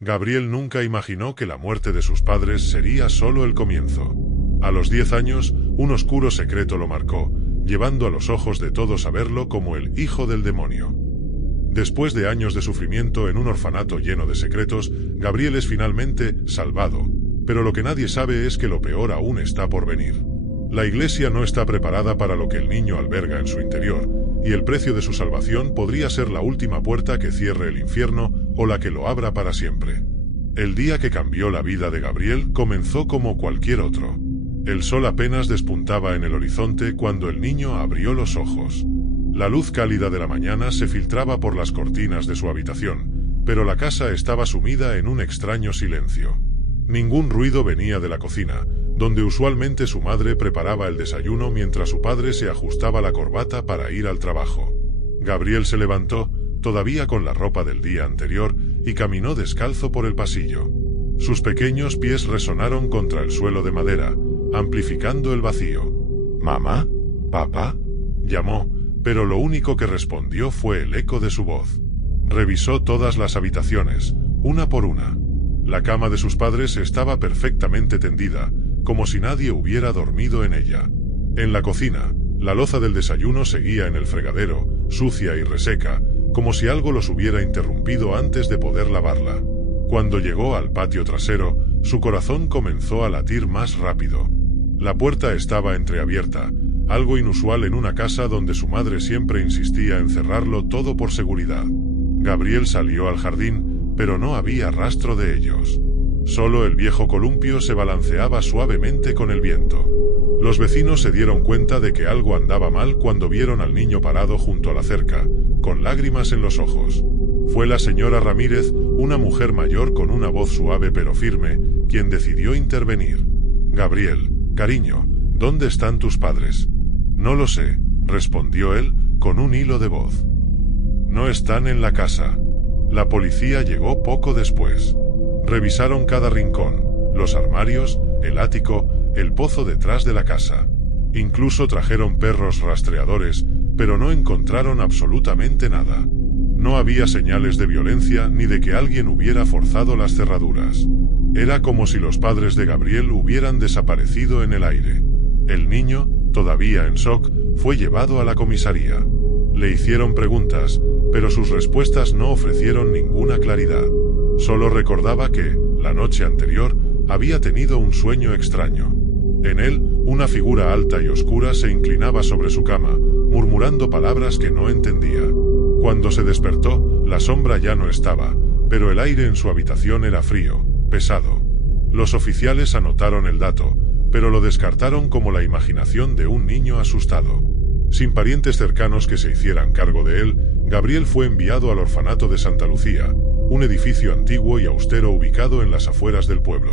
Gabriel nunca imaginó que la muerte de sus padres sería solo el comienzo. A los 10 años, un oscuro secreto lo marcó, llevando a los ojos de todos a verlo como el hijo del demonio. Después de años de sufrimiento en un orfanato lleno de secretos, Gabriel es finalmente salvado, pero lo que nadie sabe es que lo peor aún está por venir. La iglesia no está preparada para lo que el niño alberga en su interior, y el precio de su salvación podría ser la última puerta que cierre el infierno o la que lo abra para siempre. El día que cambió la vida de Gabriel comenzó como cualquier otro. El sol apenas despuntaba en el horizonte cuando el niño abrió los ojos. La luz cálida de la mañana se filtraba por las cortinas de su habitación, pero la casa estaba sumida en un extraño silencio. Ningún ruido venía de la cocina, donde usualmente su madre preparaba el desayuno mientras su padre se ajustaba la corbata para ir al trabajo. Gabriel se levantó, todavía con la ropa del día anterior, y caminó descalzo por el pasillo. Sus pequeños pies resonaron contra el suelo de madera, amplificando el vacío. «¿Mamá? ¿Papá?», llamó, pero lo único que respondió fue el eco de su voz. Revisó todas las habitaciones, una por una. La cama de sus padres estaba perfectamente tendida, como si nadie hubiera dormido en ella. En la cocina, la loza del desayuno seguía en el fregadero, sucia y reseca, como si algo los hubiera interrumpido antes de poder lavarla. Cuando llegó al patio trasero, su corazón comenzó a latir más rápido. La puerta estaba entreabierta, algo inusual en una casa donde su madre siempre insistía en cerrarlo todo por seguridad. Gabriel salió al jardín, pero no había rastro de ellos. Solo el viejo columpio se balanceaba suavemente con el viento. Los vecinos se dieron cuenta de que algo andaba mal cuando vieron al niño parado junto a la cerca, con lágrimas en los ojos. Fue la señora Ramírez, una mujer mayor con una voz suave pero firme, quien decidió intervenir. «Gabriel, cariño, ¿dónde están tus padres?» «No lo sé», respondió él, con un hilo de voz. «No están en la casa». La policía llegó poco después. Revisaron cada rincón, los armarios, el ático, el pozo detrás de la casa. Incluso trajeron perros rastreadores, pero no encontraron absolutamente nada. No había señales de violencia ni de que alguien hubiera forzado las cerraduras. Era como si los padres de Gabriel hubieran desaparecido en el aire. El niño, todavía en shock, fue llevado a la comisaría. Le hicieron preguntas, pero sus respuestas no ofrecieron ninguna claridad. Solo recordaba que, la noche anterior, había tenido un sueño extraño. En él, una figura alta y oscura se inclinaba sobre su cama, murmurando palabras que no entendía. Cuando se despertó, la sombra ya no estaba, pero el aire en su habitación era frío, pesado. Los oficiales anotaron el dato, pero lo descartaron como la imaginación de un niño asustado. Sin parientes cercanos que se hicieran cargo de él, Gabriel fue enviado al orfanato de Santa Lucía, un edificio antiguo y austero ubicado en las afueras del pueblo.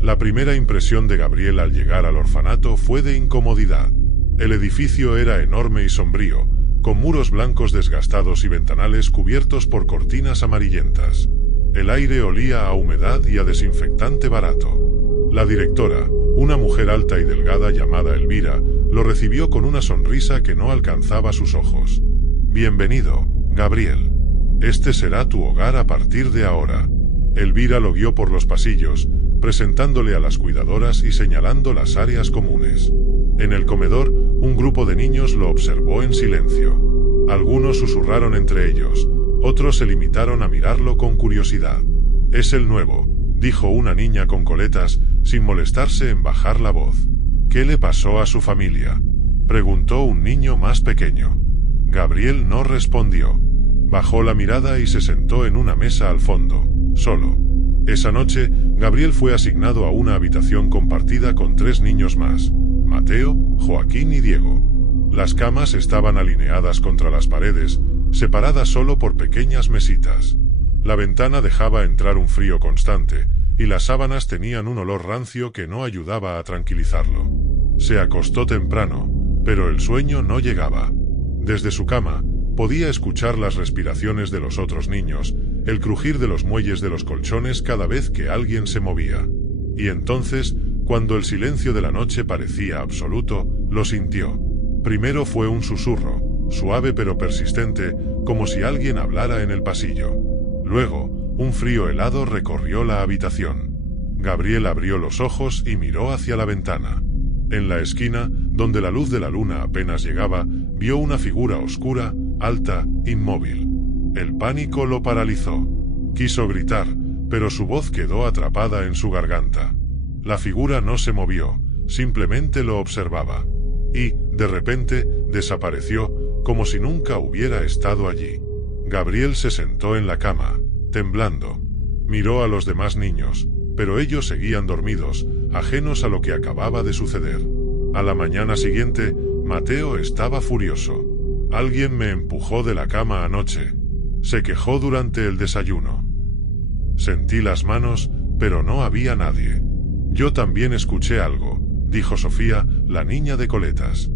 La primera impresión de Gabriel al llegar al orfanato fue de incomodidad. El edificio era enorme y sombrío, con muros blancos desgastados y ventanales cubiertos por cortinas amarillentas. El aire olía a humedad y a desinfectante barato. La directora, una mujer alta y delgada llamada Elvira, lo recibió con una sonrisa que no alcanzaba sus ojos. «Bienvenido, Gabriel. Este será tu hogar a partir de ahora». Elvira lo guió por los pasillos, presentándole a las cuidadoras y señalando las áreas comunes. En el comedor, un grupo de niños lo observó en silencio. Algunos susurraron entre ellos, otros se limitaron a mirarlo con curiosidad. «Es el nuevo», dijo una niña con coletas, sin molestarse en bajar la voz. «¿Qué le pasó a su familia?», preguntó un niño más pequeño. Gabriel no respondió. Bajó la mirada y se sentó en una mesa al fondo, solo. Esa noche, Gabriel fue asignado a una habitación compartida con 3 niños más: Mateo, Joaquín y Diego. Las camas estaban alineadas contra las paredes, separadas solo por pequeñas mesitas. La ventana dejaba entrar un frío constante, y las sábanas tenían un olor rancio que no ayudaba a tranquilizarlo. Se acostó temprano, pero el sueño no llegaba. Desde su cama, podía escuchar las respiraciones de los otros niños, el crujir de los muelles de los colchones cada vez que alguien se movía. Y entonces, cuando el silencio de la noche parecía absoluto, lo sintió. Primero fue un susurro, suave pero persistente, como si alguien hablara en el pasillo. Luego, Un frío helado recorrió la habitación. Gabriel abrió los ojos y miró hacia la ventana. En la esquina, donde la luz de la luna apenas llegaba, vio una figura oscura, alta, inmóvil. El pánico lo paralizó. Quiso gritar, pero su voz quedó atrapada en su garganta. La figura no se movió, simplemente lo observaba. Y, de repente, desapareció, como si nunca hubiera estado allí. Gabriel se sentó en la cama, temblando. Miró a los demás niños, pero ellos seguían dormidos, ajenos a lo que acababa de suceder. A la mañana siguiente, Mateo estaba furioso. Alguien me empujó de la cama anoche. Se quejó durante el desayuno. Sentí las manos, pero no había nadie. Yo también escuché algo, dijo Sofía, la niña de coletas.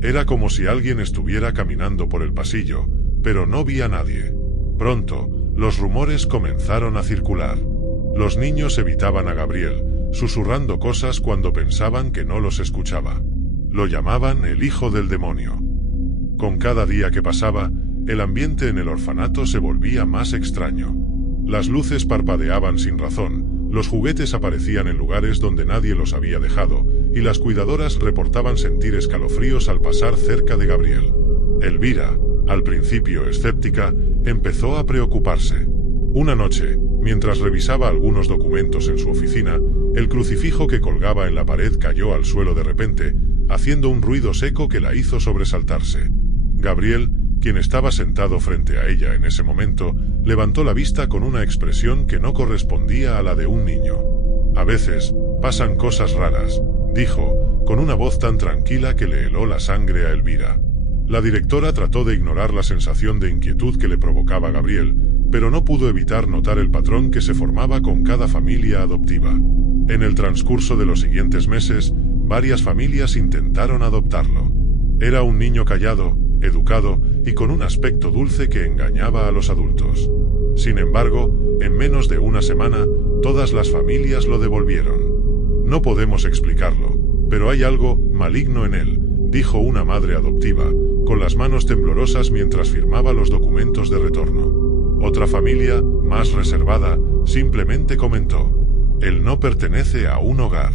Era como si alguien estuviera caminando por el pasillo, pero no vi a nadie. Pronto, los rumores comenzaron a circular. Los niños evitaban a Gabriel, susurrando cosas cuando pensaban que no los escuchaba. Lo llamaban el hijo del demonio. Con cada día que pasaba, el ambiente en el orfanato se volvía más extraño. Las luces parpadeaban sin razón, los juguetes aparecían en lugares donde nadie los había dejado, y las cuidadoras reportaban sentir escalofríos al pasar cerca de Gabriel. Elvira, al principio escéptica, empezó a preocuparse. Una noche, mientras revisaba algunos documentos en su oficina, el crucifijo que colgaba en la pared cayó al suelo de repente, haciendo un ruido seco que la hizo sobresaltarse. Gabriel, quien estaba sentado frente a ella en ese momento, levantó la vista con una expresión que no correspondía a la de un niño. A veces, pasan cosas raras, dijo, con una voz tan tranquila que le heló la sangre a Elvira. La directora trató de ignorar la sensación de inquietud que le provocaba Gabriel, pero no pudo evitar notar el patrón que se formaba con cada familia adoptiva. En el transcurso de los siguientes meses, varias familias intentaron adoptarlo. Era un niño callado, educado y con un aspecto dulce que engañaba a los adultos. Sin embargo, en menos de una semana, todas las familias lo devolvieron. No podemos explicarlo, pero hay algo maligno en él, dijo una madre adoptiva, con las manos temblorosas mientras firmaba los documentos de retorno. Otra familia, más reservada, simplemente comentó: él no pertenece a un hogar.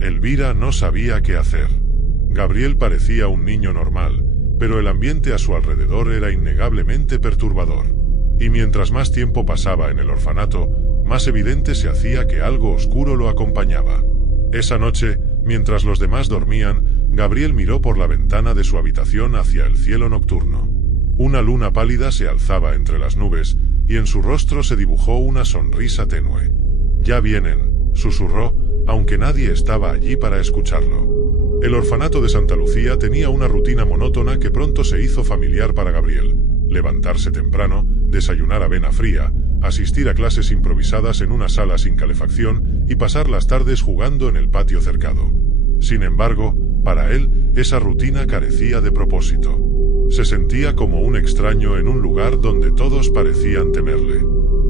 Elvira no sabía qué hacer. Gabriel parecía un niño normal, pero el ambiente a su alrededor era innegablemente perturbador. Y mientras más tiempo pasaba en el orfanato, más evidente se hacía que algo oscuro lo acompañaba. Esa noche, mientras los demás dormían, Gabriel miró por la ventana de su habitación hacia el cielo nocturno. Una luna pálida se alzaba entre las nubes, y en su rostro se dibujó una sonrisa tenue. «Ya vienen», susurró, aunque nadie estaba allí para escucharlo. El orfanato de Santa Lucía tenía una rutina monótona que pronto se hizo familiar para Gabriel: levantarse temprano, desayunar avena fría, asistir a clases improvisadas en una sala sin calefacción y pasar las tardes jugando en el patio cercado. Sin embargo, para él, esa rutina carecía de propósito. Se sentía como un extraño en un lugar donde todos parecían temerle.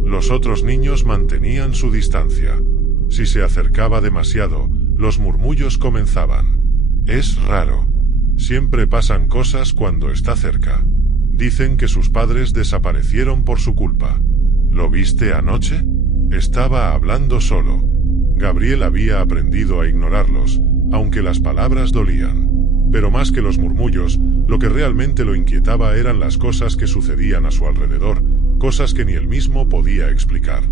Los otros niños mantenían su distancia. Si se acercaba demasiado, los murmullos comenzaban. «Es raro. Siempre pasan cosas cuando está cerca. Dicen que sus padres desaparecieron por su culpa. ¿Lo viste anoche?» Estaba hablando solo. Gabriel había aprendido a ignorarlos, aunque las palabras dolían. Pero más que los murmullos, lo que realmente lo inquietaba eran las cosas que sucedían a su alrededor, cosas que ni él mismo podía explicar.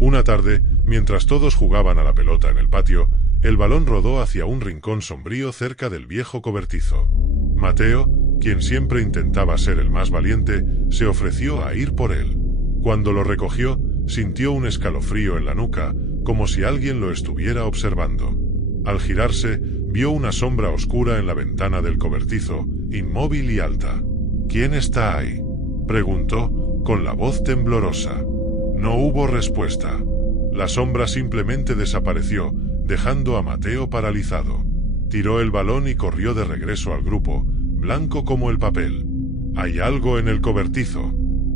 Una tarde, mientras todos jugaban a la pelota en el patio, el balón rodó hacia un rincón sombrío cerca del viejo cobertizo. Mateo, quien siempre intentaba ser el más valiente, se ofreció a ir por él. Cuando lo recogió, sintió un escalofrío en la nuca, como si alguien lo estuviera observando. Al girarse, vio una sombra oscura en la ventana del cobertizo, inmóvil y alta. «¿Quién está ahí?», preguntó, con la voz temblorosa. No hubo respuesta. La sombra simplemente desapareció, dejando a Mateo paralizado. Tiró el balón y corrió de regreso al grupo, blanco como el papel. «Hay algo en el cobertizo»,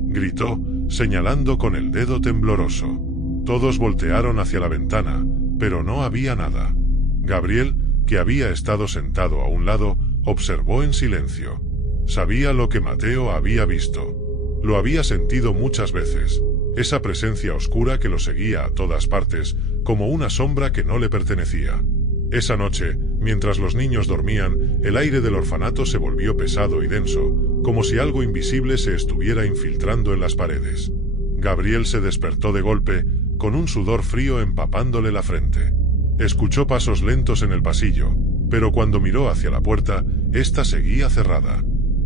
gritó, señalando con el dedo tembloroso. Todos voltearon hacia la ventana, pero no había nada. Gabriel, que había estado sentado a un lado, observó en silencio. Sabía lo que Mateo había visto. Lo había sentido muchas veces, esa presencia oscura que lo seguía a todas partes, como una sombra que no le pertenecía. Esa noche, mientras los niños dormían, el aire del orfanato se volvió pesado y denso, como si algo invisible se estuviera infiltrando en las paredes. Gabriel se despertó de golpe, con un sudor frío empapándole la frente. Escuchó pasos lentos en el pasillo, pero cuando miró hacia la puerta, ésta seguía cerrada.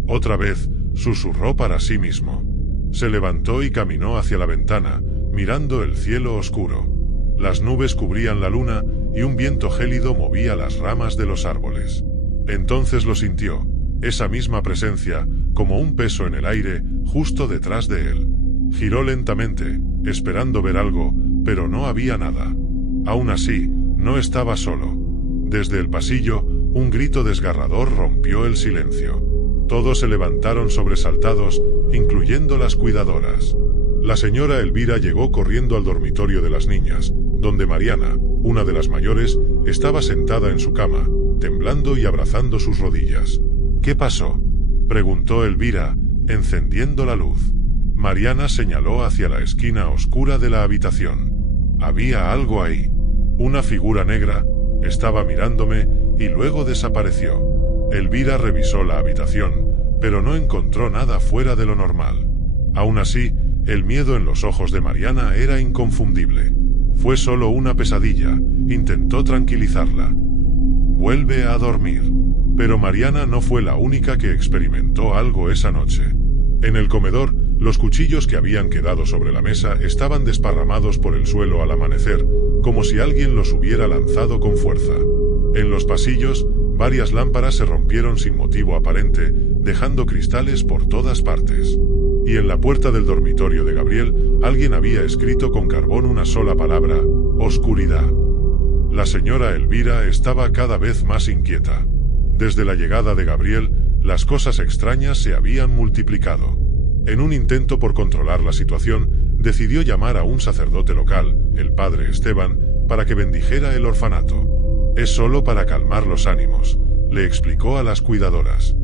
Otra vez, susurró para sí mismo. Se levantó y caminó hacia la ventana, mirando el cielo oscuro. Las nubes cubrían la luna y un viento gélido movía las ramas de los árboles. Entonces lo sintió, esa misma presencia, como un peso en el aire, justo detrás de él. Giró lentamente, esperando ver algo, pero no había nada. Aún así, no estaba solo. Desde el pasillo, un grito desgarrador rompió el silencio. Todos se levantaron sobresaltados, incluyendo las cuidadoras. La señora Elvira llegó corriendo al dormitorio de las niñas, donde Mariana, una de las mayores, estaba sentada en su cama, temblando y abrazando sus rodillas. ¿Qué pasó?, preguntó Elvira, encendiendo la luz. Mariana señaló hacia la esquina oscura de la habitación. Había algo ahí. Una figura negra, estaba mirándome, y luego desapareció. Elvira revisó la habitación, pero no encontró nada fuera de lo normal. Aún así, el miedo en los ojos de Mariana era inconfundible. Fue solo una pesadilla, intentó tranquilizarla. Vuelve a dormir. Pero Mariana no fue la única que experimentó algo esa noche. En el comedor, los cuchillos que habían quedado sobre la mesa estaban desparramados por el suelo al amanecer, como si alguien los hubiera lanzado con fuerza. En los pasillos, varias lámparas se rompieron sin motivo aparente, dejando cristales por todas partes. Y en la puerta del dormitorio de Gabriel, alguien había escrito con carbón una sola palabra: oscuridad. La señora Elvira estaba cada vez más inquieta. Desde la llegada de Gabriel, las cosas extrañas se habían multiplicado. En un intento por controlar la situación, decidió llamar a un sacerdote local, el padre Esteban, para que bendijera el orfanato. Es solo para calmar los ánimos, le explicó a las cuidadoras.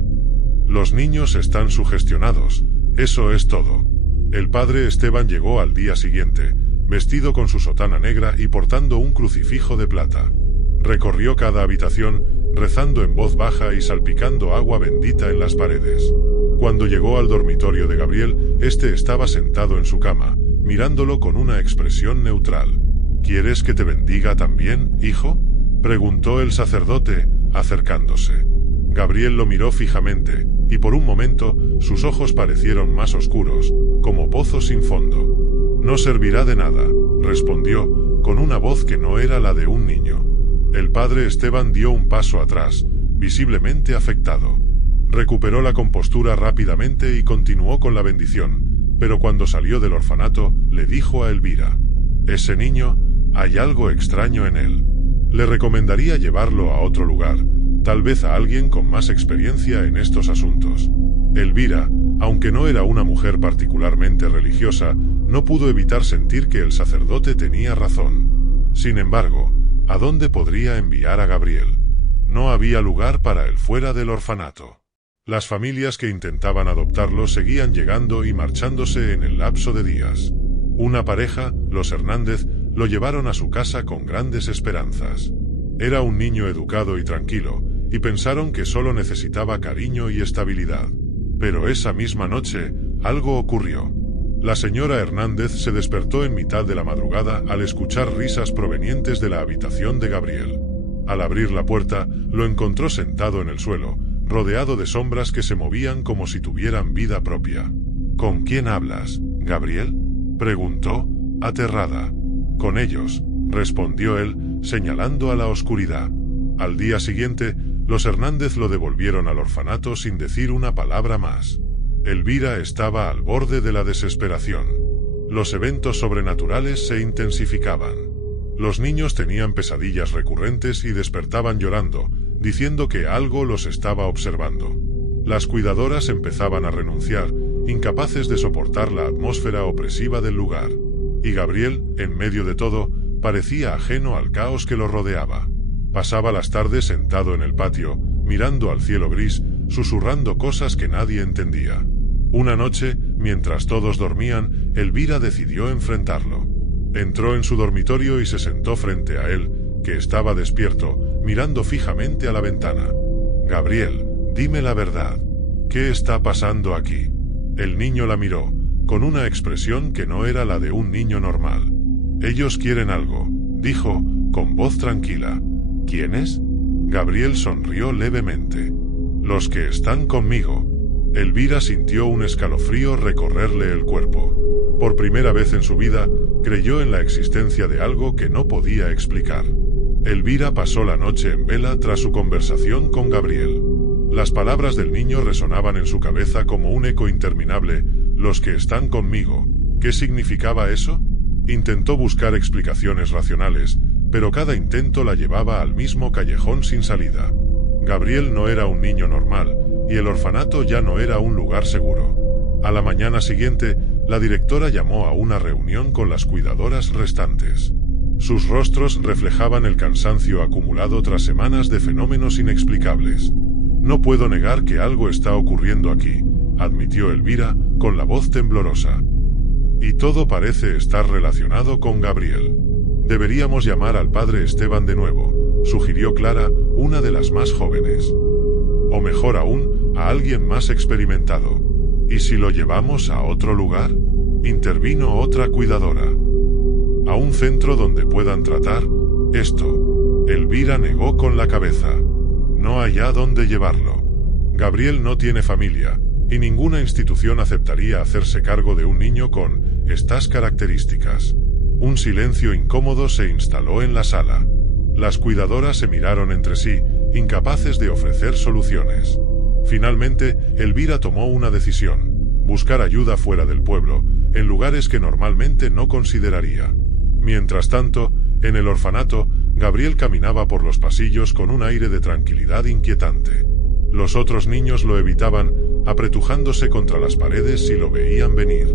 Los niños están sugestionados, eso es todo. El padre Esteban llegó al día siguiente, vestido con su sotana negra y portando un crucifijo de plata. Recorrió cada habitación, rezando en voz baja y salpicando agua bendita en las paredes. Cuando llegó al dormitorio de Gabriel, este estaba sentado en su cama, mirándolo con una expresión neutral. ¿Quieres que te bendiga también, hijo?, preguntó el sacerdote, acercándose. Gabriel lo miró fijamente, y por un momento, sus ojos parecieron más oscuros, como pozos sin fondo. No servirá de nada, respondió, con una voz que no era la de un niño. El padre Esteban dio un paso atrás, visiblemente afectado. Recuperó la compostura rápidamente y continuó con la bendición, pero cuando salió del orfanato, le dijo a Elvira: «Ese niño, hay algo extraño en él. Le recomendaría llevarlo a otro lugar, tal vez a alguien con más experiencia en estos asuntos». Elvira, aunque no era una mujer particularmente religiosa, no pudo evitar sentir que el sacerdote tenía razón. Sin embargo, ¿a dónde podría enviar a Gabriel? No había lugar para él fuera del orfanato. Las familias que intentaban adoptarlo seguían llegando y marchándose en el lapso de días. Una pareja, los Hernández, lo llevaron a su casa con grandes esperanzas. Era un niño educado y tranquilo, y pensaron que solo necesitaba cariño y estabilidad. Pero esa misma noche, algo ocurrió. La señora Hernández se despertó en mitad de la madrugada al escuchar risas provenientes de la habitación de Gabriel. Al abrir la puerta, lo encontró sentado en el suelo, rodeado de sombras que se movían como si tuvieran vida propia. ¿Con quién hablas, Gabriel?, preguntó, aterrada. Con ellos, respondió él, señalando a la oscuridad. Al día siguiente, los Hernández lo devolvieron al orfanato sin decir una palabra más. Elvira estaba al borde de la desesperación. Los eventos sobrenaturales se intensificaban. Los niños tenían pesadillas recurrentes y despertaban llorando, diciendo que algo los estaba observando. Las cuidadoras empezaban a renunciar, incapaces de soportar la atmósfera opresiva del lugar. Y Gabriel, en medio de todo, parecía ajeno al caos que lo rodeaba. Pasaba las tardes sentado en el patio, mirando al cielo gris, susurrando cosas que nadie entendía. Una noche, mientras todos dormían, Elvira decidió enfrentarlo. Entró en su dormitorio y se sentó frente a él, que estaba despierto, mirando fijamente a la ventana. «Gabriel, dime la verdad. ¿Qué está pasando aquí?» El niño la miró, con una expresión que no era la de un niño normal. «Ellos quieren algo», dijo, con voz tranquila. «¿Quiénes?» Gabriel sonrió levemente. «Los que están conmigo». Elvira sintió un escalofrío recorrerle el cuerpo. Por primera vez en su vida, creyó en la existencia de algo que no podía explicar. Elvira pasó la noche en vela tras su conversación con Gabriel. Las palabras del niño resonaban en su cabeza como un eco interminable. «Los que están conmigo». ¿Qué significaba eso? Intentó buscar explicaciones racionales, pero cada intento la llevaba al mismo callejón sin salida. Gabriel no era un niño normal, y el orfanato ya no era un lugar seguro. A la mañana siguiente, la directora llamó a una reunión con las cuidadoras restantes. Sus rostros reflejaban el cansancio acumulado tras semanas de fenómenos inexplicables. «No puedo negar que algo está ocurriendo aquí», admitió Elvira, con la voz temblorosa. «Y todo parece estar relacionado con Gabriel. Deberíamos llamar al padre Esteban de nuevo», sugirió Clara, una de las más jóvenes. «O mejor aún, a alguien más experimentado». «¿Y si lo llevamos a otro lugar?», intervino otra cuidadora. «A un centro donde puedan tratar esto». Elvira negó con la cabeza. «No hay a dónde llevarlo. Gabriel no tiene familia, y ninguna institución aceptaría hacerse cargo de un niño con estas características». Un silencio incómodo se instaló en la sala. Las cuidadoras se miraron entre sí, incapaces de ofrecer soluciones. Finalmente, Elvira tomó una decisión: buscar ayuda fuera del pueblo, en lugares que normalmente no consideraría. Mientras tanto, en el orfanato, Gabriel caminaba por los pasillos con un aire de tranquilidad inquietante. Los otros niños lo evitaban, apretujándose contra las paredes si lo veían venir.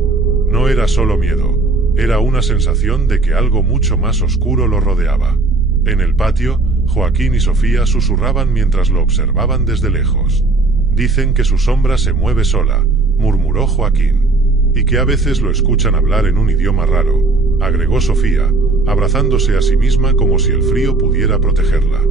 No era solo miedo, era una sensación de que algo mucho más oscuro lo rodeaba. En el patio, Joaquín y Sofía susurraban mientras lo observaban desde lejos. «Dicen que su sombra se mueve sola», murmuró Joaquín. «Y que a veces lo escuchan hablar en un idioma raro», agregó Sofía, abrazándose a sí misma como si el frío pudiera protegerla.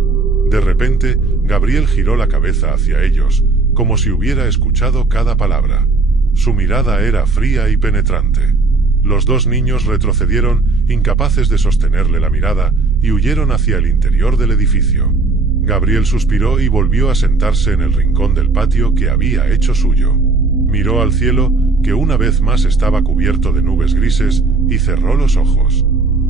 De repente, Gabriel giró la cabeza hacia ellos, como si hubiera escuchado cada palabra. Su mirada era fría y penetrante. Los dos niños retrocedieron, incapaces de sostenerle la mirada, y huyeron hacia el interior del edificio. Gabriel suspiró y volvió a sentarse en el rincón del patio que había hecho suyo. Miró al cielo, que una vez más estaba cubierto de nubes grises, y cerró los ojos.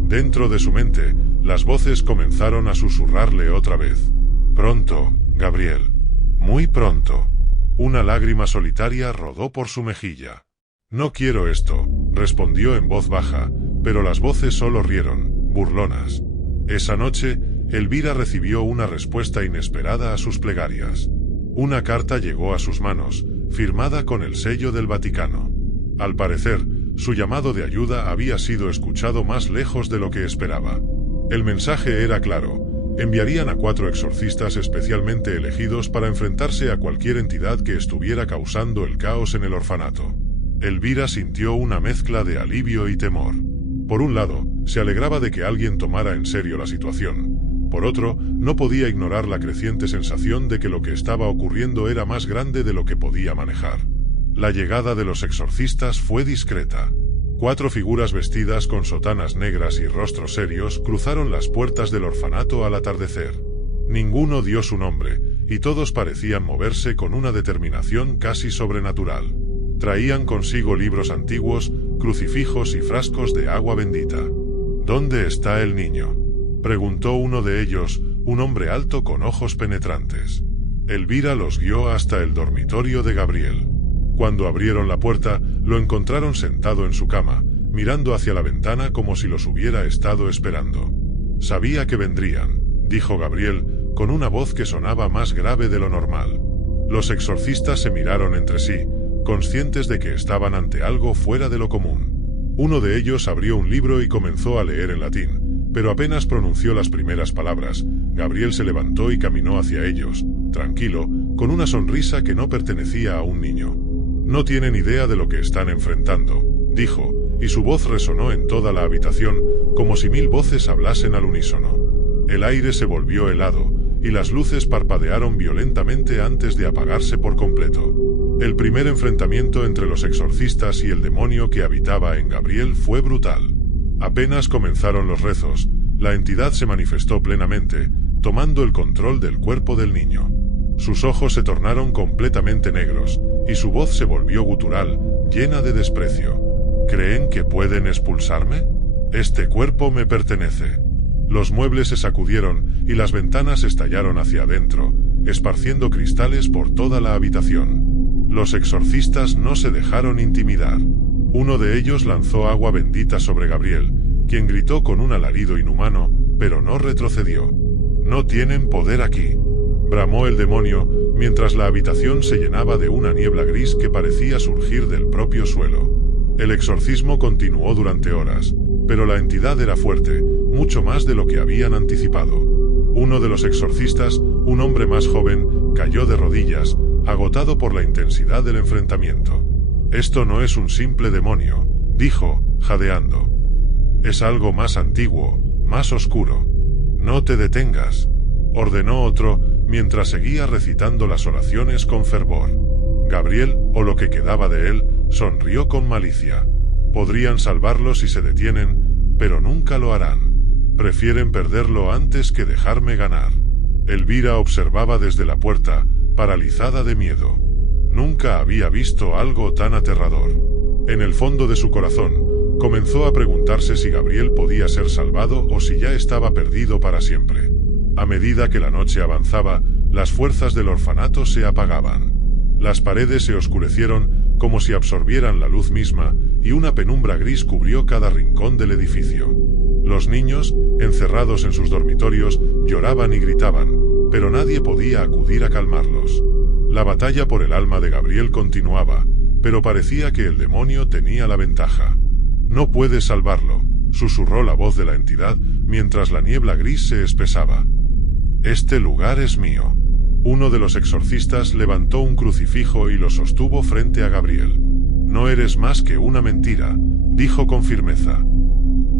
Dentro de su mente, las voces comenzaron a susurrarle otra vez. «Pronto, Gabriel. Muy pronto». Una lágrima solitaria rodó por su mejilla. «No quiero esto», respondió en voz baja, pero las voces solo rieron, burlonas. Esa noche, Elvira recibió una respuesta inesperada a sus plegarias. Una carta llegó a sus manos, firmada con el sello del Vaticano. Al parecer, su llamado de ayuda había sido escuchado más lejos de lo que esperaba. El mensaje era claro: enviarían a 4 exorcistas especialmente elegidos para enfrentarse a cualquier entidad que estuviera causando el caos en el orfanato. Elvira sintió una mezcla de alivio y temor. Por un lado, se alegraba de que alguien tomara en serio la situación. Por otro, no podía ignorar la creciente sensación de que lo que estaba ocurriendo era más grande de lo que podía manejar. La llegada de los exorcistas fue discreta. 4 figuras vestidas con sotanas negras y rostros serios cruzaron las puertas del orfanato al atardecer. Ninguno dio su nombre, y todos parecían moverse con una determinación casi sobrenatural. Traían consigo libros antiguos, crucifijos y frascos de agua bendita. «¿Dónde está el niño?», preguntó uno de ellos, un hombre alto con ojos penetrantes. Elvira los guió hasta el dormitorio de Gabriel. Cuando abrieron la puerta, lo encontraron sentado en su cama, mirando hacia la ventana como si los hubiera estado esperando. «Sabía que vendrían», dijo Gabriel, con una voz que sonaba más grave de lo normal. Los exorcistas se miraron entre sí, conscientes de que estaban ante algo fuera de lo común. Uno de ellos abrió un libro y comenzó a leer en latín, pero apenas pronunció las primeras palabras, Gabriel se levantó y caminó hacia ellos, tranquilo, con una sonrisa que no pertenecía a un niño. No tienen idea de lo que están enfrentando, dijo, y su voz resonó en toda la habitación, como si 1000 voces hablasen al unísono. El aire se volvió helado, y las luces parpadearon violentamente antes de apagarse por completo. El primer enfrentamiento entre los exorcistas y el demonio que habitaba en Gabriel fue brutal. Apenas comenzaron los rezos, la entidad se manifestó plenamente, tomando el control del cuerpo del niño. Sus ojos se tornaron completamente negros, y su voz se volvió gutural, llena de desprecio. ¿Creen que pueden expulsarme? Este cuerpo me pertenece. Los muebles se sacudieron, y las ventanas estallaron hacia adentro, esparciendo cristales por toda la habitación. Los exorcistas no se dejaron intimidar. Uno de ellos lanzó agua bendita sobre Gabriel, quien gritó con un alarido inhumano, pero no retrocedió. «No tienen poder aquí», bramó el demonio, mientras la habitación se llenaba de una niebla gris que parecía surgir del propio suelo. El exorcismo continuó durante horas, pero la entidad era fuerte, mucho más de lo que habían anticipado. Uno de los exorcistas, un hombre más joven, cayó de rodillas, agotado por la intensidad del enfrentamiento. «Esto no es un simple demonio», dijo, jadeando. «Es algo más antiguo, más oscuro. No te detengas», ordenó otro, mientras seguía recitando las oraciones con fervor. Gabriel, o lo que quedaba de él, sonrió con malicia. Podrían salvarlo si se detienen, pero nunca lo harán. Prefieren perderlo antes que dejarme ganar. Elvira observaba desde la puerta, paralizada de miedo. Nunca había visto algo tan aterrador. En el fondo de su corazón, comenzó a preguntarse si Gabriel podía ser salvado o si ya estaba perdido para siempre. A medida que la noche avanzaba, las fuerzas del orfanato se apagaban. Las paredes se oscurecieron como si absorbieran la luz misma, y una penumbra gris cubrió cada rincón del edificio. Los niños, encerrados en sus dormitorios, lloraban y gritaban, pero nadie podía acudir a calmarlos. La batalla por el alma de Gabriel continuaba, pero parecía que el demonio tenía la ventaja. «No puedes salvarlo», susurró la voz de la entidad, mientras la niebla gris se espesaba. «Este lugar es mío». Uno de los exorcistas levantó un crucifijo y lo sostuvo frente a Gabriel. «No eres más que una mentira», dijo con firmeza.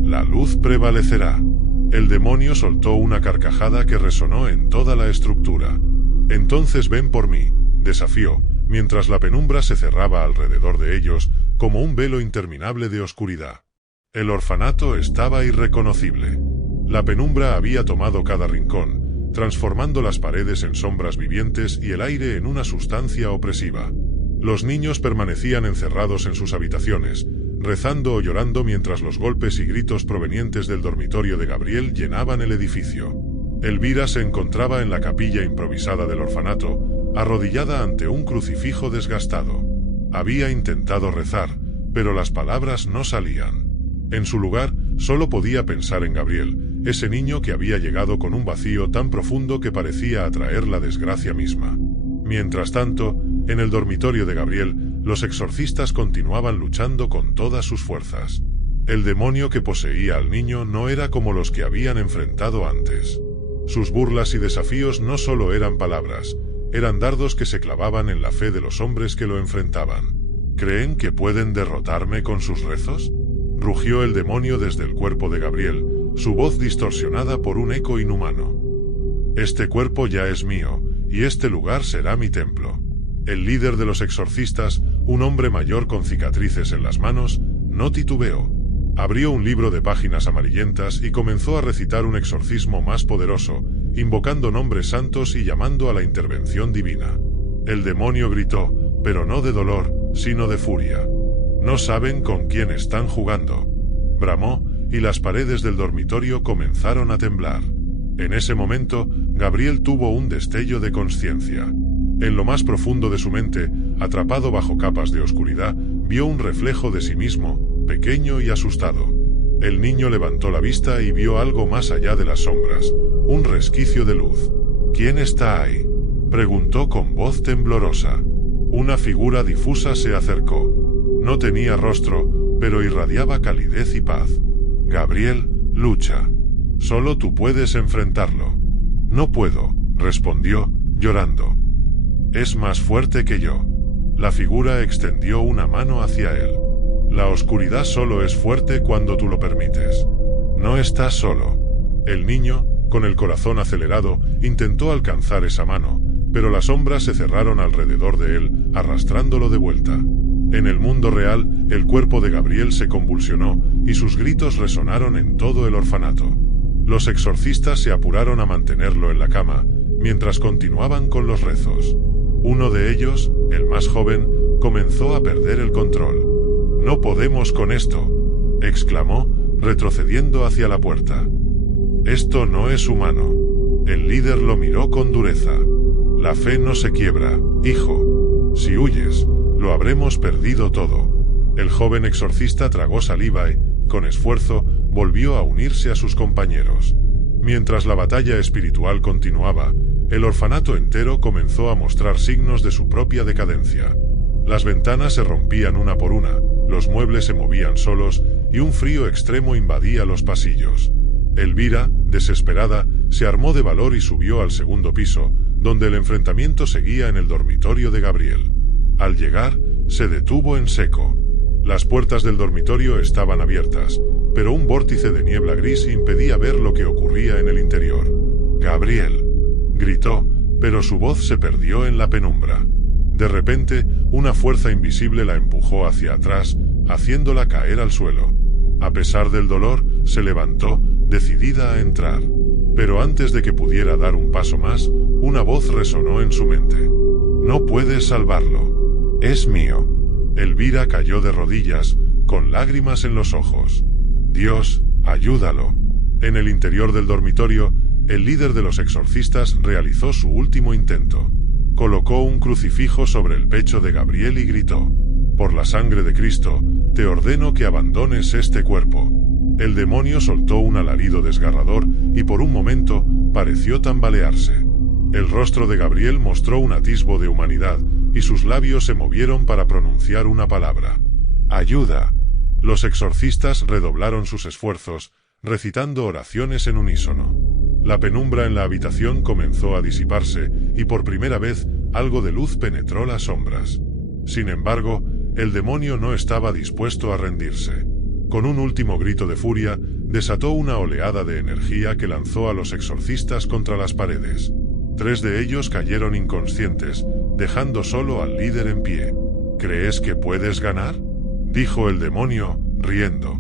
«La luz prevalecerá». El demonio soltó una carcajada que resonó en toda la estructura. «Entonces ven por mí», desafió, mientras la penumbra se cerraba alrededor de ellos, como un velo interminable de oscuridad. El orfanato estaba irreconocible. La penumbra había tomado cada rincón, transformando las paredes en sombras vivientes y el aire en una sustancia opresiva. Los niños permanecían encerrados en sus habitaciones, rezando o llorando mientras los golpes y gritos provenientes del dormitorio de Gabriel llenaban el edificio. Elvira se encontraba en la capilla improvisada del orfanato, arrodillada ante un crucifijo desgastado. Había intentado rezar, pero las palabras no salían. En su lugar, solo podía pensar en Gabriel, ese niño que había llegado con un vacío tan profundo que parecía atraer la desgracia misma. Mientras tanto, en el dormitorio de Gabriel, los exorcistas continuaban luchando con todas sus fuerzas. El demonio que poseía al niño no era como los que habían enfrentado antes. Sus burlas y desafíos no solo eran palabras, eran dardos que se clavaban en la fe de los hombres que lo enfrentaban. ¿Creen que pueden derrotarme con sus rezos?, rugió el demonio desde el cuerpo de Gabriel, su voz distorsionada por un eco inhumano. «Este cuerpo ya es mío, y este lugar será mi templo». El líder de los exorcistas, un hombre mayor con cicatrices en las manos, no titubeó. Abrió un libro de páginas amarillentas y comenzó a recitar un exorcismo más poderoso, invocando nombres santos y llamando a la intervención divina. El demonio gritó, pero no de dolor, sino de furia. «No saben con quién están jugando», bramó, y las paredes del dormitorio comenzaron a temblar. En ese momento, Gabriel tuvo un destello de conciencia. En lo más profundo de su mente, atrapado bajo capas de oscuridad, vio un reflejo de sí mismo, pequeño y asustado. El niño levantó la vista y vio algo más allá de las sombras, un resquicio de luz. «¿Quién está ahí?», preguntó con voz temblorosa. Una figura difusa se acercó. No tenía rostro, pero irradiaba calidez y paz. «Gabriel, lucha. Solo tú puedes enfrentarlo». «No puedo», respondió, llorando. «Es más fuerte que yo». La figura extendió una mano hacia él. La oscuridad solo es fuerte cuando tú lo permites. No estás solo. El niño, con el corazón acelerado, intentó alcanzar esa mano, pero las sombras se cerraron alrededor de él, arrastrándolo de vuelta. En el mundo real, el cuerpo de Gabriel se convulsionó y sus gritos resonaron en todo el orfanato. Los exorcistas se apuraron a mantenerlo en la cama, mientras continuaban con los rezos. Uno de ellos, el más joven, comenzó a perder el control. «No podemos con esto», exclamó, retrocediendo hacia la puerta. «Esto no es humano». El líder lo miró con dureza. «La fe no se quiebra, hijo. Si huyes, lo habremos perdido todo». El joven exorcista tragó saliva y, con esfuerzo, volvió a unirse a sus compañeros. Mientras la batalla espiritual continuaba, el orfanato entero comenzó a mostrar signos de su propia decadencia. Las ventanas se rompían una por una, los muebles se movían solos y un frío extremo invadía los pasillos. Elvira, desesperada, se armó de valor y subió al segundo piso, donde el enfrentamiento seguía en el dormitorio de Gabriel. Al llegar, se detuvo en seco. Las puertas del dormitorio estaban abiertas, pero un vórtice de niebla gris impedía ver lo que ocurría en el interior. «Gabriel», gritó, pero su voz se perdió en la penumbra. De repente, una fuerza invisible la empujó hacia atrás, haciéndola caer al suelo. A pesar del dolor, se levantó, decidida a entrar. Pero antes de que pudiera dar un paso más, una voz resonó en su mente. «No puedes salvarlo. Es mío». Elvira cayó de rodillas, con lágrimas en los ojos. «Dios, ayúdalo». En el interior del dormitorio, el líder de los exorcistas realizó su último intento. Colocó un crucifijo sobre el pecho de Gabriel y gritó: «Por la sangre de Cristo, te ordeno que abandones este cuerpo». El demonio soltó un alarido desgarrador y por un momento pareció tambalearse. El rostro de Gabriel mostró un atisbo de humanidad y sus labios se movieron para pronunciar una palabra: «Ayuda». Los exorcistas redoblaron sus esfuerzos, recitando oraciones en unísono. La penumbra en la habitación comenzó a disiparse y por primera vez algo de luz penetró las sombras. Sin embargo, el demonio no estaba dispuesto a rendirse. Con un último grito de furia, desató una oleada de energía que lanzó a los exorcistas contra las paredes. 3 de ellos cayeron inconscientes, dejando solo al líder en pie. «¿Crees que puedes ganar?», dijo el demonio, riendo.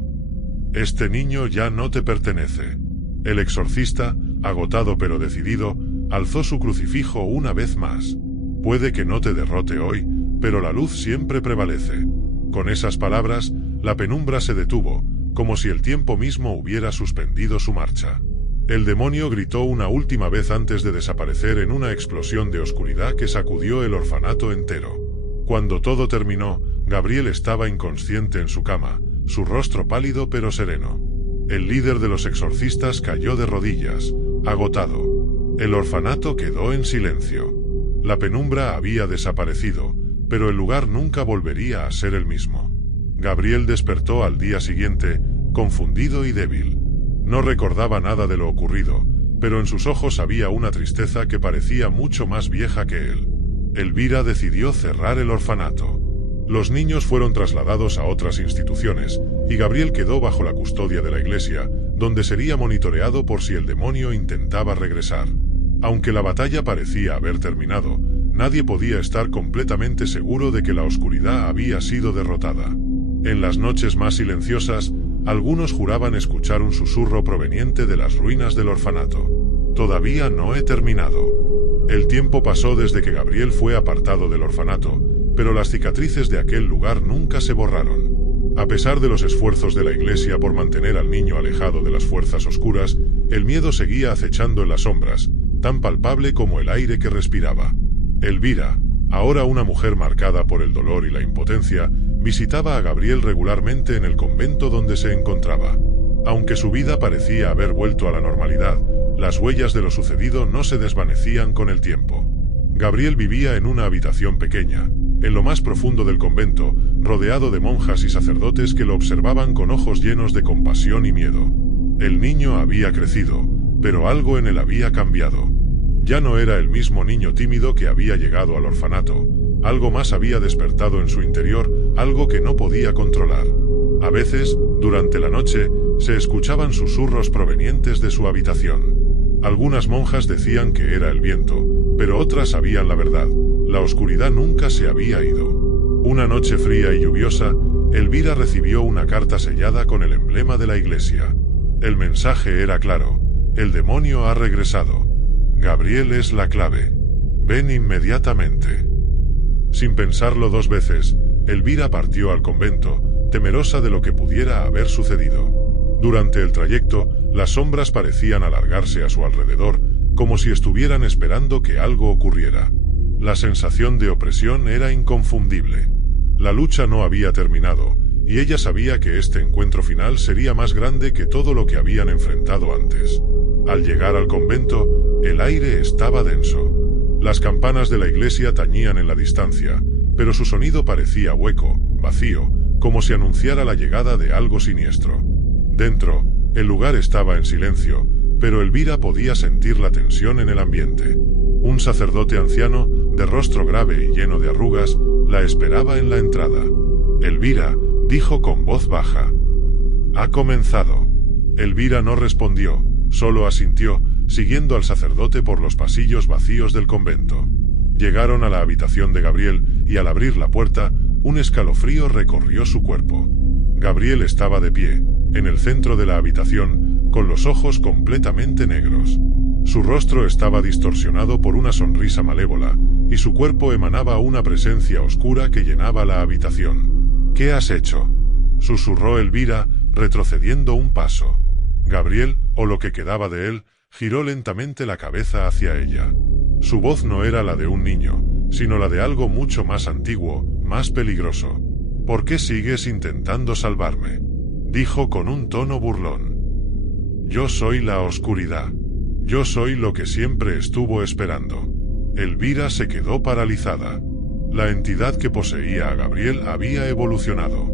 «Este niño ya no te pertenece». El exorcista, agotado pero decidido, alzó su crucifijo una vez más. «Puede que no te derrote hoy, pero la luz siempre prevalece». Con esas palabras, la penumbra se detuvo, como si el tiempo mismo hubiera suspendido su marcha. El demonio gritó una última vez antes de desaparecer en una explosión de oscuridad que sacudió el orfanato entero. Cuando todo terminó, Gabriel estaba inconsciente en su cama, su rostro pálido pero sereno. El líder de los exorcistas cayó de rodillas, agotado. El orfanato quedó en silencio. La penumbra había desaparecido, pero el lugar nunca volvería a ser el mismo. Gabriel despertó al día siguiente, confundido y débil. No recordaba nada de lo ocurrido, pero en sus ojos había una tristeza que parecía mucho más vieja que él. Elvira decidió cerrar el orfanato. Los niños fueron trasladados a otras instituciones, y Gabriel quedó bajo la custodia de la iglesia, donde sería monitoreado por si el demonio intentaba regresar. Aunque la batalla parecía haber terminado, nadie podía estar completamente seguro de que la oscuridad había sido derrotada. En las noches más silenciosas, algunos juraban escuchar un susurro proveniente de las ruinas del orfanato. «Todavía no he terminado». El tiempo pasó desde que Gabriel fue apartado del orfanato, pero las cicatrices de aquel lugar nunca se borraron. A pesar de los esfuerzos de la iglesia por mantener al niño alejado de las fuerzas oscuras, el miedo seguía acechando en las sombras, tan palpable como el aire que respiraba. Elvira, ahora una mujer marcada por el dolor y la impotencia, visitaba a Gabriel regularmente en el convento donde se encontraba. Aunque su vida parecía haber vuelto a la normalidad, las huellas de lo sucedido no se desvanecían con el tiempo. Gabriel vivía en una habitación pequeña, en lo más profundo del convento, rodeado de monjas y sacerdotes que lo observaban con ojos llenos de compasión y miedo. El niño había crecido, pero algo en él había cambiado. Ya no era el mismo niño tímido que había llegado al orfanato, algo más había despertado en su interior, algo que no podía controlar. A veces, durante la noche, se escuchaban susurros provenientes de su habitación. Algunas monjas decían que era el viento, pero otras sabían la verdad: la oscuridad nunca se había ido. Una noche fría y lluviosa, Elvira recibió una carta sellada con el emblema de la iglesia. El mensaje era claro: el demonio ha regresado. Gabriel es la clave. Ven inmediatamente. Sin pensarlo dos veces, Elvira partió al convento, temerosa de lo que pudiera haber sucedido. Durante el trayecto, las sombras parecían alargarse a su alrededor, como si estuvieran esperando que algo ocurriera. La sensación de opresión era inconfundible. La lucha no había terminado, y ella sabía que este encuentro final sería más grande que todo lo que habían enfrentado antes. Al llegar al convento, el aire estaba denso. Las campanas de la iglesia tañían en la distancia, pero su sonido parecía hueco, vacío, como si anunciara la llegada de algo siniestro. Dentro, el lugar estaba en silencio, pero Elvira podía sentir la tensión en el ambiente. Un sacerdote anciano, de rostro grave y lleno de arrugas, la esperaba en la entrada. «Elvira», dijo con voz baja. «Ha comenzado». Elvira no respondió, solo asintió, siguiendo al sacerdote por los pasillos vacíos del convento. Llegaron a la habitación de Gabriel, y al abrir la puerta, un escalofrío recorrió su cuerpo. Gabriel estaba de pie, en el centro de la habitación, con los ojos completamente negros. Su rostro estaba distorsionado por una sonrisa malévola, y su cuerpo emanaba una presencia oscura que llenaba la habitación. «¿Qué has hecho?», susurró Elvira, retrocediendo un paso. Gabriel, o lo que quedaba de él, giró lentamente la cabeza hacia ella. Su voz no era la de un niño, sino la de algo mucho más antiguo, más peligroso. «¿Por qué sigues intentando salvarme?», dijo con un tono burlón. «Yo soy la oscuridad. Yo soy lo que siempre estuvo esperando». Elvira se quedó paralizada. La entidad que poseía a Gabriel había evolucionado.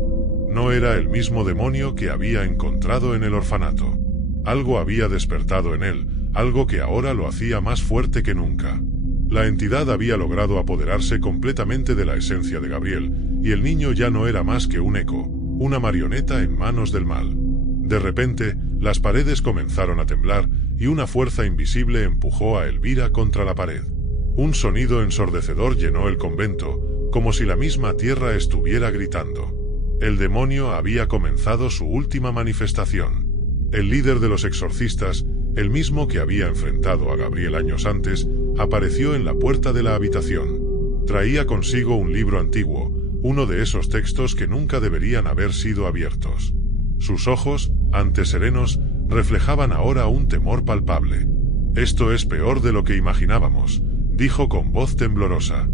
No era el mismo demonio que había encontrado en el orfanato. Algo había despertado en él, algo que ahora lo hacía más fuerte que nunca. La entidad había logrado apoderarse completamente de la esencia de Gabriel, y el niño ya no era más que un eco, una marioneta en manos del mal. De repente, las paredes comenzaron a temblar, y una fuerza invisible empujó a Elvira contra la pared. Un sonido ensordecedor llenó el convento, como si la misma tierra estuviera gritando. El demonio había comenzado su última manifestación. El líder de los exorcistas, el mismo que había enfrentado a Gabriel años antes, apareció en la puerta de la habitación. Traía consigo un libro antiguo, uno de esos textos que nunca deberían haber sido abiertos. Sus ojos, antes serenos, reflejaban ahora un temor palpable. «Esto es peor de lo que imaginábamos», dijo con voz temblorosa.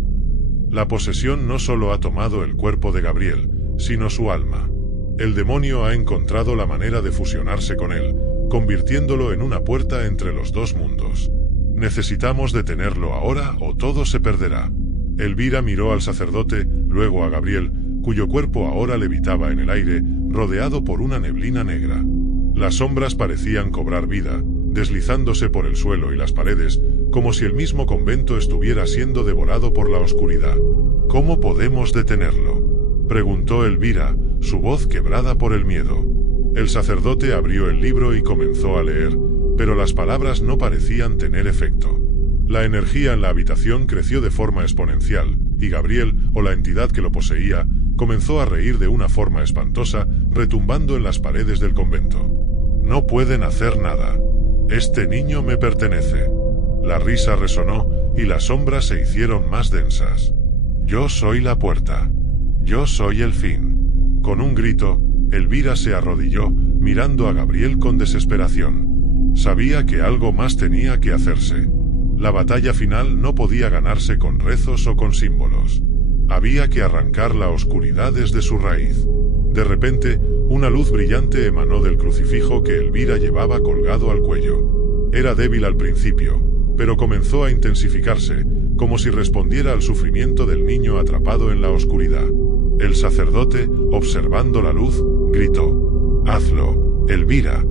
La posesión no solo ha tomado el cuerpo de Gabriel, sino su alma. El demonio ha encontrado la manera de fusionarse con él, convirtiéndolo en una puerta entre los dos mundos. Necesitamos detenerlo ahora o todo se perderá. Elvira miró al sacerdote, luego a Gabriel, cuyo cuerpo ahora levitaba en el aire, rodeado por una neblina negra. Las sombras parecían cobrar vida, deslizándose por el suelo y las paredes, como si el mismo convento estuviera siendo devorado por la oscuridad. «¿Cómo podemos detenerlo?», preguntó Elvira, su voz quebrada por el miedo. El sacerdote abrió el libro y comenzó a leer, pero las palabras no parecían tener efecto. La energía en la habitación creció de forma exponencial, y Gabriel, o la entidad que lo poseía, comenzó a reír de una forma espantosa, retumbando en las paredes del convento. «No pueden hacer nada. Este niño me pertenece». La risa resonó, y las sombras se hicieron más densas. «Yo soy la puerta. Yo soy el fin». Con un grito, Elvira se arrodilló, mirando a Gabriel con desesperación. Sabía que algo más tenía que hacerse. La batalla final no podía ganarse con rezos o con símbolos. Había que arrancar la oscuridad desde su raíz. De repente, una luz brillante emanó del crucifijo que Elvira llevaba colgado al cuello. Era débil al principio, pero comenzó a intensificarse, como si respondiera al sufrimiento del niño atrapado en la oscuridad. El sacerdote, observando la luz, gritó: «Hazlo, Elvira.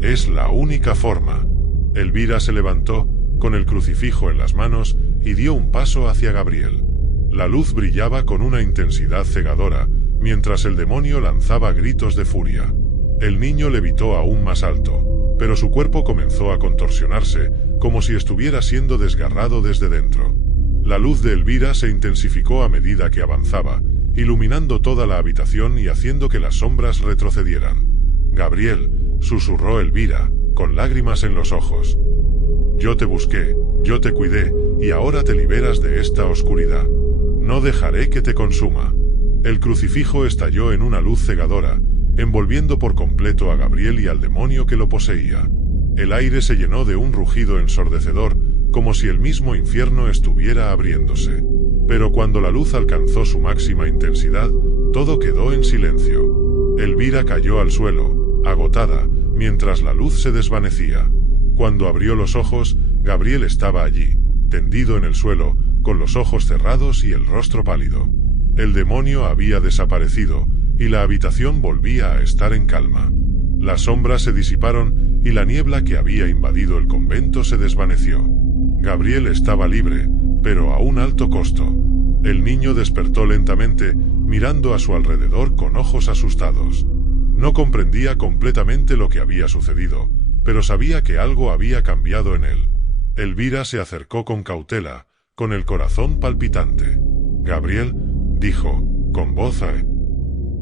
Es la única forma». Elvira se levantó, con el crucifijo en las manos, y dio un paso hacia Gabriel. La luz brillaba con una intensidad cegadora, mientras el demonio lanzaba gritos de furia. El niño levitó aún más alto, pero su cuerpo comenzó a contorsionarse, como si estuviera siendo desgarrado desde dentro. La luz de Elvira se intensificó a medida que avanzaba, iluminando toda la habitación y haciendo que las sombras retrocedieran. «Gabriel», susurró Elvira, con lágrimas en los ojos. «Yo te busqué, yo te cuidé, y ahora te liberas de esta oscuridad. No dejaré que te consuma». El crucifijo estalló en una luz cegadora, envolviendo por completo a Gabriel y al demonio que lo poseía. El aire se llenó de un rugido ensordecedor, como si el mismo infierno estuviera abriéndose. Pero cuando la luz alcanzó su máxima intensidad, todo quedó en silencio. Elvira cayó al suelo, agotada, mientras la luz se desvanecía. Cuando abrió los ojos, Gabriel estaba allí, tendido en el suelo, con los ojos cerrados y el rostro pálido. El demonio había desaparecido, y la habitación volvía a estar en calma. Las sombras se disiparon, y la niebla que había invadido el convento se desvaneció. Gabriel estaba libre, pero a un alto costo. El niño despertó lentamente, mirando a su alrededor con ojos asustados. No comprendía completamente lo que había sucedido, pero sabía que algo había cambiado en él. Elvira se acercó con cautela, con el corazón palpitante. «Gabriel», dijo, con voz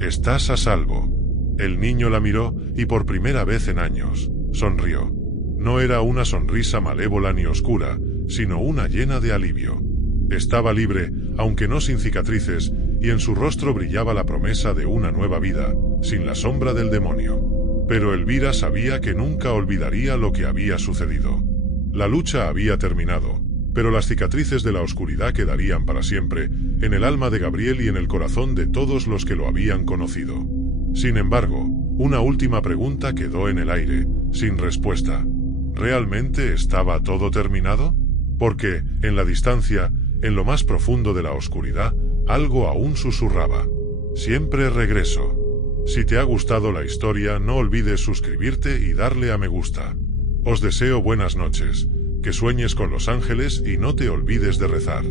«estás a salvo». El niño la miró, y por primera vez en años, sonrió. No era una sonrisa malévola ni oscura, sino una llena de alivio. Estaba libre, aunque no sin cicatrices, y en su rostro brillaba la promesa de una nueva vida, sin la sombra del demonio. Pero Elvira sabía que nunca olvidaría lo que había sucedido. La lucha había terminado, pero las cicatrices de la oscuridad quedarían para siempre, en el alma de Gabriel y en el corazón de todos los que lo habían conocido. Sin embargo, una última pregunta quedó en el aire, sin respuesta. ¿Realmente estaba todo terminado? Porque, en la distancia, en lo más profundo de la oscuridad, algo aún susurraba. Siempre regreso. Si te ha gustado la historia, no olvides suscribirte y darle a me gusta. Os deseo buenas noches, que sueñes con los ángeles y no te olvides de rezar.